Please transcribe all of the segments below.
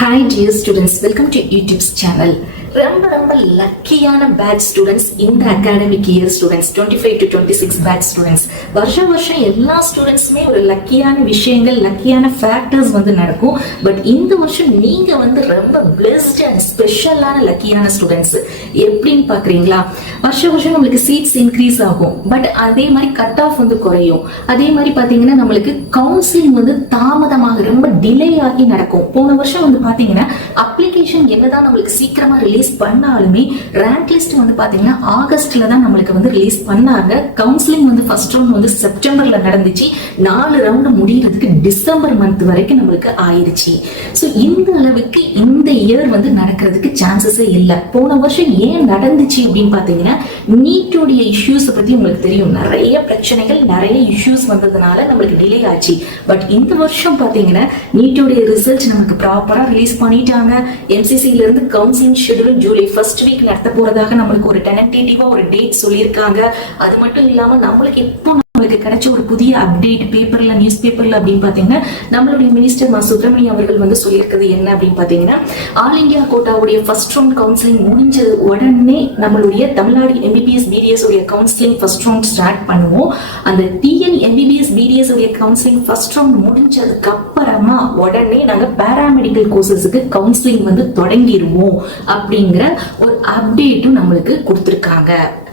Hi dear students, welcome to YouTube's channel. ரொம்ப லக்கியான batch students இந்த academic year students 25 to 26 batch students வருஷம் எல்லா ஸ்டூடெண்ட்ஸுமே ஒரு லக்கியான விஷயங்கள் லக்கியான ஃபேக்டர்ஸ் நடக்கும். பட் இந்த வருஷம் நீங்க ரொம்ப பிளெஸ்ட் அண்ட் ஸ்பெஷலான லக்கியான ஸ்டூடெண்ட்ஸ். எப்படின்னு பாக்குறீங்களா? வருஷம் நம்மளுக்கு சீட்ஸ் இன்க்ரீஸ் ஆகும், பட் அதே மாதிரி கட் ஆஃப் குறையும். அதே மாதிரி பாத்தீங்கன்னா நம்மளுக்கு கவுன்சிலிங் தாமதமாக ரொம்ப டிலே ஆகி நடக்கும். போன வருஷம் பாத்தீங்கன்னா அப்ளிகேஷன் என்னதான் நம்மளுக்கு சீக்கிரமா ரிலீஸ் பண்ணாலுமே ரேங்க் லிஸ்ட் பாத்தீங்கன்னா ஆகஸ்ட்ல தான் நம்மளுக்கு ரிலீஸ் பண்ணாங்க. கவுன்சிலிங் ஃபர்ஸ்ட் ரவுண்ட் செப்டம்பர்ல நடந்துச்சு. 4 ரவுண்ட் முடியறதுக்கு டிசம்பர் மந்த் வரைக்கும் நம்மளுக்கு ஆயிருச்சு. சோ இந்த அளவுக்கு இந்த இயர் நடக்கிறதுக்கு சான்சஸே இல்ல. போன வருஷம் ஏன் நடந்துச்சு அப்படின்னு பாத்தீங்கன்னா நீட்டோடைய இஷ்யூஸ் பத்தி உங்களுக்கு தெரியும். நிறைய பிரச்சனைகள் நிறைய இஷ்யூஸ் வந்ததுனால நம்மளுக்கு டிலே ஆச்சு. பட் இந்த வருஷம் பாத்தீங்கன்னா நீட்டோடைய ரிசல்ட் நமக்கு ப்ராப்பரா ரிலீஸ் பண்ணிட்டாங்க. எம்சிசில இருந்து counselling schedule July first week நடத்த போறதாக நம்மளுக்கு ஒரு டென்டேட்டிவா ஒரு டேட் சொல்லியிருக்காங்க. அது மட்டும் இல்லாம நம்மளுக்கு எப்போ உங்களுக்கு கிடைச்ச ஒரு புதிய அப்டேட் பேப்பர்ல நியூஸ் பேப்பர்ல அப்படின்னு பாத்தீங்கன்னா நம்மளுடைய மினிஸ்டர் மா சுப்பிரமணியம் அவர்கள் சொல்லியிருக்கிறது என்ன அப்படின்னு பாத்தீங்கன்னா ஆல் இந்தியா கோட்டாவுடைய ஃபர்ஸ்ட் ரவுண்ட் கவுன்சிலிங் முடிஞ்ச உடனே நம்மளுடைய தமிழ்நாடு எம்பிபிஎஸ் பிடிஎஸ் உடைய கவுன்சிலிங் ஃபர்ஸ்ட் ரவுண்ட் ஸ்டார்ட் பண்ணுவோம். அந்த டிஎன் எம்பிபிஎஸ் பிடிஎஸ் உடைய கவுன்சிலிங் ஃபர்ஸ்ட் ரவுண்ட் முடிஞ்சதுக்கு அப்புறமா உடனே நாங்க பாராமெடிக்கல் கோர்சஸுக்கு கவுன்சிலிங் தொடங்கிடுவோம் அப்படிங்கிற ஒரு அப்டேட்டும் நம்மளுக்கு கொடுத்திருக்காங்க.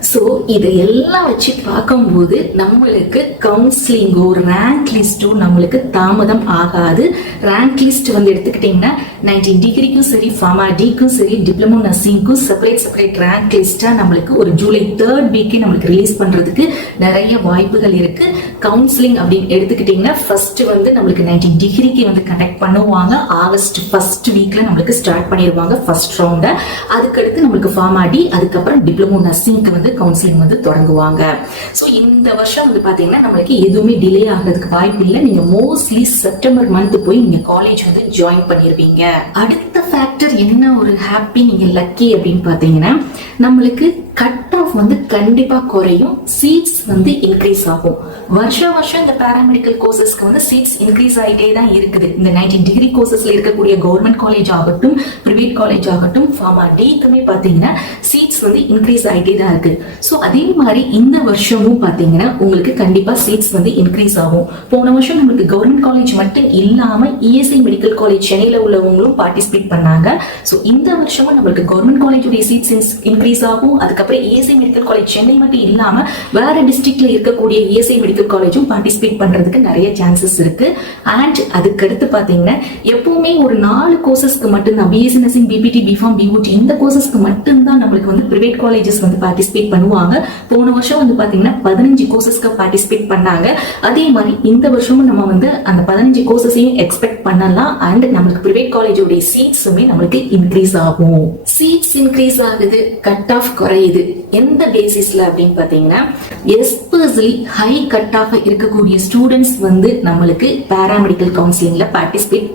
சோ இதையெல்லாம் வச்சு பார்க்கும்போது நம்மளுக்கு கவுன்சிலிங்கோ ரேங்க் லிஸ்டோ நம்மளுக்கு தாமதம் ஆகாது. ரேங்க் லிஸ்ட் எடுத்துக்கிட்டீங்கன்னா 19 டிகிரிக்கும் சரி ஃபார்மா டிக்கும் சரி டிப்ளமோ நர்சிங்க்கும் செப்பரேட் ரேங்க் லிஸ்டா நம்மளுக்கு ஒரு ஜூலை 3rd வீக்கே நம்மளுக்கு ரிலீஸ் பண்றதுக்கு நிறைய வாய்ப்புகள் இருக்கு. கவுன்சிலிங் அப்படின்னு எடுத்துக்கிட்டீங்கன்னா ஃபர்ஸ்ட் நம்மளுக்கு 19 டிகிரிக்கு கனெக்ட் பண்ணுவாங்க. ஆகஸ்ட் ஃபர்ஸ்ட் வீக்ல நம்மளுக்கு ஸ்டார்ட் பண்ணிடுவாங்க ஃபர்ஸ்ட் ரவுண்ட. அதுக்கடுத்து நம்மளுக்கு ஃபார்மா டி, அதுக்கப்புறம் டிப்ளமோ நர்சிங்க்கு கவுன்சிலிங் தொடங்குவாங்க. சோ இந்த வருஷம் பாத்தீங்கன்னா நம்மளுக்கு எதுவுமே டிலே ஆகிறதுக்கு வாய்ப்பு இல்லை. நீங்க மோஸ்ட்லி செப்டம்பர் மந்த் போய் நீங்க காலேஜ் ஜாயின் பண்ணிருவீங்க. அடுத்த ஃபேக்டர் என்ன ஒரு ஹாப்பி நீங்க லக்கி அப்படின்னு பாத்தீங்கன்னா நம்மளுக்கு கட் ஆஃப் கண்டிப்பா குறையும், சீட்ஸ் இன்க்ரீஸ் ஆகும். வருஷம் இந்த பாராமெடிக்கல் கோர்சஸ்க்கு சீட்ஸ் இன்க்ரீஸ் ஆகிட்டே தான் இருக்குது. இந்த 19 டிகிரி கோர்சஸ்ல இருக்கக்கூடிய கவர்மெண்ட் காலேஜ் ஆகட்டும் பிரைவேட் காலேஜ் ஆகட்டும் ஃபார்மா டிக்குமே பாத்தீங்கன்னா சீட்ஸ் இன்க்ரீஸ் ஆகிட்டே தான் இருக்கு. சோ அதே மாதிரி இந்த வருஷமும் பாத்தீங்கன்னா உங்களுக்கு கண்டிப்பா சீட்ஸ் இன்க்ரீஸ் ஆகும். போன வருஷம் நம்மளுக்கு கவர்மெண்ட் காலேஜ் மட்டும் இல்லாம இஎஸ்ஐ மெடிக்கல் காலேஜ் சென்னையில உள்ளவங்களும் பார்ட்டிசிபேட் பண்ணாங்க. சோ இந்த வருஷமும் நம்மளுக்கு கவர்மெண்ட் காலேஜுடைய சீட்ஸ் இன்க்ரீஸ் ஆகும். அதுக்கப்புறம் இஎஸ்ஐ மெடிக்கல் காலேஜ் சென்னை மட்டும் இல்லாம வேற டிஸ்ட்ரிக்ட்ல இருக்கக்கூடிய இஎஸ்ஐ மெடிக்கல் காலேஜும் பார்ட்டிசிபேட் பண்றதுக்கு நிறைய சான்சஸ் இருக்கு. அண்ட் அதுக்கடுத்து பாத்தீங்கன்னா எப்பவுமே ஒரு 4 கோர்சஸ்க்கு மட்டும்தான் BSc nursing, BPT, BPharm, BOT இந்த கோர்சஸ்க்கு மட்டும்தான் நம்மளுக்கு பிரைவேட் காலேஜஸ் பார்ட்டிசிபேட் பண்ணுவாங்க. போன வருஷம் பாத்தீங்கன்னா 15 கோர்சஸ்க்கு பார்ட்டிசிபேட் பண்ணாங்க. அதே மாதிரி இந்த வருஷமும் நம்ம அந்த 15 கோர்சஸையும் எக்ஸ்பெக்ட் பண்ணலாம். அண்ட் நம்மளுக்கு பிரைவேட் காலேஜோட சீட்ஸுமே நம்மளுக்கு இன்க்ரீஸ் ஆகும். சீட்ஸ் இன்க்ரீஸ் ஆகுது, கட் ஆஃப் குறையுது. எந்த பேசிஸ்ல அப்படின்னு பாத்தீங்கன்னா எஸ்பெஷலி ஹை கட் ஆஃப் இருக்கக்கூடிய ஸ்டூடெண்ட்ஸ் நம்மளுக்கு பாராமெடிக்கல் கவுன்சிலிங்ல பார்ட்டிசிபேட்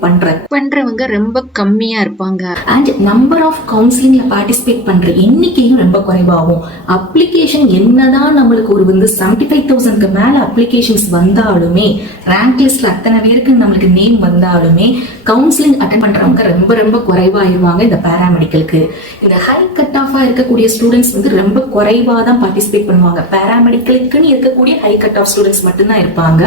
பண்றவங்க ரொம்ப கம்மியா இருப்பாங்க. அண்ட் நம்பர் ஆஃப் கவுன்சிலிங்ல பார்ட்டிசிபேட் பண்ற எண்ணிக்கையும் ரொம்ப குறைவாகும். அப்ளிகேஷன் என்னதான் நம்மளுக்கு ஒரு 75,000க்கு மேல அப்ளிகேஷன்ஸ் வந்தாலுமே ரேங்க் லிஸ்ட்ல அத்தனை பேருக்கு நம்மளுக்கு நேம் வந்தாலுமே கவுன்சிலிங் அட்டெண்ட் பண்றவங்க ரொம்ப குறைவாயிருவாங்க. இந்த பாராமெடிக்கலுக்கு இந்த ஹை கட் ஆஃபா இருக்கக்கூடிய ஸ்டூடெண்ட்ஸ் ரொம்ப குறைவா தான் பார்ட்டிசிபேட் பண்ணுவாங்க. பாராமெடிக்கலுக்குன்னு இருக்கக்கூடிய ஹை கட் ஆஃப் ஸ்டூடெண்ட்ஸ் மட்டும்தான் இருப்பாங்க.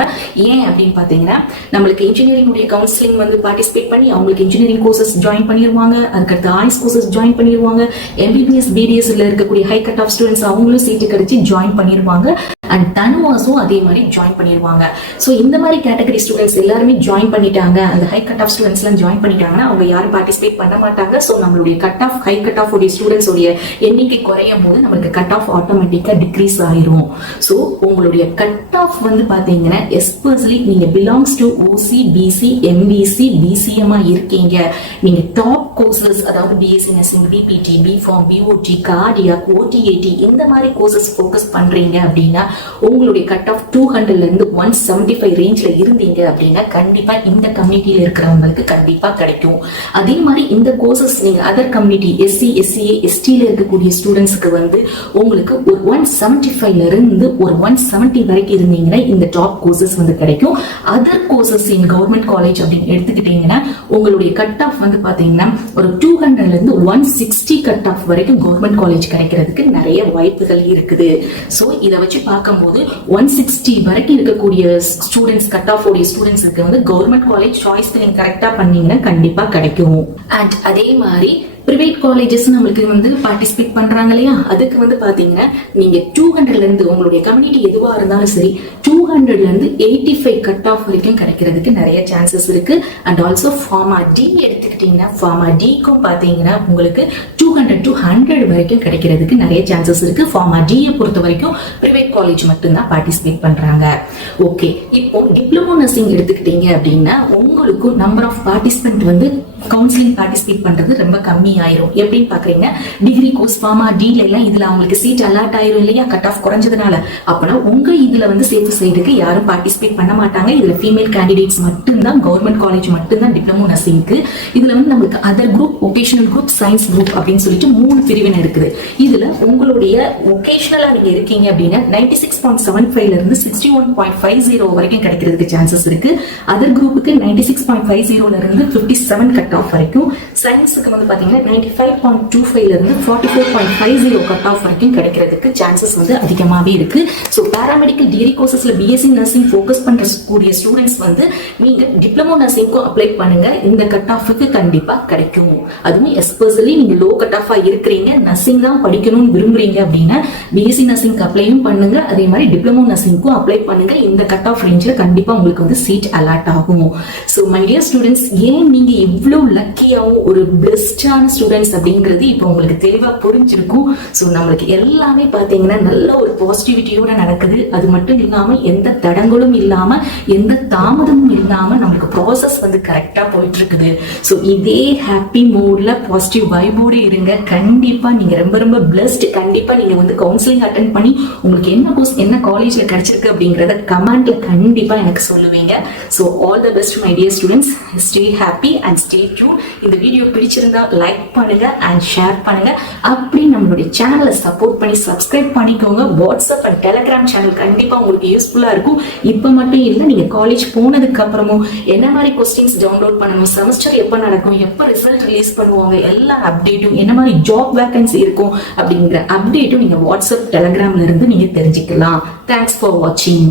ஏன் அப்படின்னு பாத்தீங்கன்னா நம்மளுக்கு இன்ஜினியரிங் உடைய கவுன்சிலிங் பார்ட்டிசிபேட் பண்ணி அவங்களுக்கு இன்ஜினியரிங் கோர்சஸ் ஜாயின் பண்ணிடுவாங்க. அதுக்கடுத்து ஆய்ஸ் கோர்சஸ் ஜாயின் பண்ணிடுவாங்க. எம்பிபிஎஸ் பிடிஎஸ்ல இருக்கக்கூடிய ஹை கட் ஆஃப் ஸ்டூடெண்ட்ஸ் அவங்களும் சீட்டு கிடைச்சி ஜாயின் பண்ணிடுவாங்க. அண்ட் தனுவாஸும் அதே மாதிரி ஜாயின் பண்ணிடுவாங்க. ஸோ இந்த மாதிரி கேட்டகரி ஸ்டூடெண்ட்ஸ் எல்லாருமே ஜாயின் பண்ணிட்டாங்க. அந்த ஹை கட் ஆஃப் ஸ்டூடெண்ட்ஸ் எல்லாம் ஜாயின் பண்ணிட்டாங்கன்னா அவங்க யாரும் பார்ட்டிசிபேட் பண்ண மாட்டாங்க. ஸோ நம்மளுடைய cut off high cut off உடைய ஸ்டூடெண்ட்ஸ் உடைய எண்ணிக்கை குறையும் போது நம்மளுக்கு கட் ஆஃப் ஆட்டோமேட்டிக்கா டிக்ரீஸ் ஆயிரும். ஸோ உங்களுடைய கட் ஆஃப் பாத்தீங்கன்னா எஸ்பெஷலி நீங்க belongs to OC, BC, MBC, பிசிஎம்மா இருக்கீங்க. நீங்க டாப் கோர்சஸ் அதாவது BSc nursing, BPT, BPharm, BOT, cardiac, OTAT இந்த மாதிரி கோர்சஸ் ஃபோக்கஸ் பண்றீங்க அப்படின்னா உங்களுடைய கட் ஆஃப் 200ல இருந்து 175 ரேஞ்ச்ல இருந்தீங்க அப்படின்னா கண்டிப்பா இந்த கம்யூனிட்டியில இருக்கிறவங்களுக்கு கண்டிப்பா கிடைக்கும். அதே மாதிரி இந்த கோர்சஸ் நீங்க other community SC SCA ST இருக்கக்கூடிய ஸ்டூடெண்ட்ஸ்க்கு வந்து உங்களுக்கு ஒரு 175ல இருந்து ஒரு 170 வரைக்கும் இருந்தீங்கன்னா இந்த டாப் கோர்சஸ் வந்து கிடைக்கும். அதர் கோர்சஸ் இன் கவர்மெண்ட் காலேஜ் அப்படின்னு எடுத்துக்கிட்டீங்கன்னா உங்களுடைய கட் ஆஃப் வந்து பாத்தீங்கன்னா ஒரு 200ல இருந்து 160 கட் ஆஃப் வரைக்கும் கவர்மெண்ட் காலேஜ் கிடைக்கிறதுக்கு நிறைய வாய்ப்புகள் இருக்குது. சோ இதை வச்சு பார்க்கும்போது 160 வரைக்கும் இருக்கக்கூடிய ஸ்டூடெண்ட்ஸ் கட் ஆஃப் உடைய ஸ்டூடெண்ட்ஸ்க்கு வந்து கவர்மெண்ட் காலேஜ் சாய்ஸ் நீங்க கரெக்டா பண்ணீங்கன்னா கண்டிப்பா கிடைக்கும். அண்ட் அதே மாதிரி பிரைவேட் காலேஜஸ் நம்மளுக்கு வந்து பார்ட்டிசிபேட் பண்றாங்க இல்லையா, அதுக்கு வந்து பாத்தீங்கன்னா நீங்க 200ல இருந்து உங்களுடைய கம்யூனிட்டி எதுவா இருந்தாலும் சரி 200ல இருந்து 85 கட் ஆஃப் வரைக்கும் கிடைக்கிறதுக்கு நிறைய சான்சஸ் இருக்கு. அண்ட் ஆல்சோ ஃபார்மா டி எடுத்துக்கிட்டீங்கன்னா ஃபார்மா டிக்கும் பாத்தீங்கன்னா உங்களுக்கு 200 to 100 வரைக்கும் கிடைக்கிறதுக்கு நிறைய சான்சஸ் இருக்கு. ஃபார்மா டியை பொறுத்த வரைக்கும் பிரைவேட் காலேஜ் மட்டும்தான் பார்ட்டிசிபேட் பண்றாங்க. ஓகே, இப்போ டிப்ளமோ நர்சிங் எடுத்துக்கிட்டீங்க அப்படின்னா உங்களுக்கு நம்பர் ஆஃப் பார்ட்டிசிபென்ட் வந்து கவுன்சிலிங் பார்ட்டிசிபேட் பண்றது ரொம்ப கம்மி ஆயிரும். எப்படின்னு பாக்குறீங்க, டிகிரி கோர்ஸ் ஃபார்மா டில எல்லாம் இதுல அவங்களுக்கு சீட் அலாட் ஆயிரும் இல்லையா, கட் ஆஃப் குறைஞ்சதுனால. அப்பனா உங்க இதுல வந்து சேஃப் சைடுக்கு யாரும் பார்ட்டிசிபேட் பண்ண மாட்டாங்க. இதுல ஃபீமேல் கேண்டிடேட்ஸ் மட்டும்தான், கவர்மெண்ட் காலேஜ் மட்டும்தான் டிப்ளமோ நர்சிங்க்கு. இதுல வந்து நம்மளுக்கு other group, vocational group, science group அப்படின்னு சொல்லிட்டு 3 பிரிவினை இருக்குது. இதுல உங்களுடைய வொகேஷனலா நீங்க இருக்கீங்க அப்படின்னா 96.75ல இருந்து 61.50 வரைக்கும் கிடைக்கிறதுக்கு சான்சஸ் இருக்கு. அதர் குரூப்புக்கு 96.50ல இருந்து 57 கட் ஆஃப் வரைக்கும், சயின்ஸுக்கு வந்து பாத்தீங்கன்னா 95.25ல இருந்து 44.50 கட் ஆஃப் வரைக்கும் கிடைக்கிறதுக்கு சான்சஸ் வந்து அதிகமாவே இருக்கு. ஸோ பேராமெடிக்கல் டிகிரி கோர்சஸ்ல பிஎஸ்சி நர்சிங் ஃபோக்கஸ் பண்ற கூடிய ஸ்டூடெண்ட்ஸ் வந்து நீங்க டிப்ளமோ நர்சிங்க்கும் அப்ளை பண்ணுங்க, இந்த கட் ஆஃபுக்கு கண்டிப்பா கிடைக்கும். அதுவும் எஸ்பெஷலி நீங்க லோ கட் ஆஃபா இருக்கிறீங்க, நர்சிங் தான் படிக்கணும்னு விரும்புறீங்க அப்படின்னா பிஎஸ்சி நர்சிங் அப்ளையும் பண்ணுங்க, அதே மாதிரி டிப்ளமோ நர்சிங்க்கும் அப்ளை பண்ணுங்க. இந்த கட் ஆஃப் ரேஞ்சில் கண்டிப்பா உங்களுக்கு வந்து சீட் அலாட் ஆகும். ஸோ மை டியர் ஸ்டூடெண்ட்ஸ், ஏன் நீங்க இவ்வளவு லக்கியாவும் ஒரு பெஸ்டான ஸ்டூடெண்ட்ஸ் அப்படிங்கிறது இப்போ உங்களுக்கு தெளிவா புரிஞ்சிருக்கும். ஸோ நம்மளுக்கு எல்லாமே பார்த்தீங்கன்னா நல்ல ஒரு பாசிட்டிவிட்டியோட நடக்குது. அது மட்டும் இல்லாம எந்த தடங்களும் இல்லாம எந்த தாமதமும் இல்லாம நம்மளுக்கு ப்ராசஸ் வந்து கரெக்டா போயிட்டு இருக்குது. ஸோ இதே ஹாப்பி மூட்ல பாசிட்டிவ் வைபோடு இருங்க. கண்டிப்பா நீங்க ரொம்ப ரொம்ப பிளஸ்ட். கண்டிப்பா நீங்க வந்து கவுன்சிலிங் அட்டென்ட் பண்ணி உங்களுக்கு என்ன கோர்ஸ் என்ன காலேஜ்ல கிடைச்சிருக்கு அப்படிங்கறத கமெண்ட்ல கண்டிப்பா எனக்கு சொல்லுவீங்க. So all the best my dear students, stay happy and stay tune. இந்த வீடியோ பிடிச்சிருந்தா லைக் பண்ணுங்க அண்ட் ஷேர் பண்ணுங்க. அப்படி நம்மளுடைய சேனலை சப்போர்ட் பண்ணி சப்ஸ்கிரைப் பண்ணிக்கோங்க. வாட்ஸ்அப் அண்ட் டெலிகிராம் சேனல் கண்டிப்பா உங்களுக்கு யூஸ்ஃபுல்லா இருக்கும். இப்போ மட்டும் இல்லை, நீங்க காலேஜ் போனதுக்கு அப்புறமும் என்ன மாதிரி கொஸ்டின்ஸ் டவுன்லோட் பண்ணணும், செமஸ்டர் எப்போ நடக்கும், எப்போ ரிசல்ட் ரிலீஸ் பண்ணுவாங்க, எல்லா அப்டேட்டும், என்ன மாதிரி ஜாப் வேகன்சி இருக்கும் அப்படிங்கிற அப்டேட்டும் நீங்க வாட்ஸ்அப் டெலிகிராம்ல இருந்து நீங்க தெரிஞ்சுக்கலாம். தேங்க்ஸ் ஃபார் வாட்சிங்.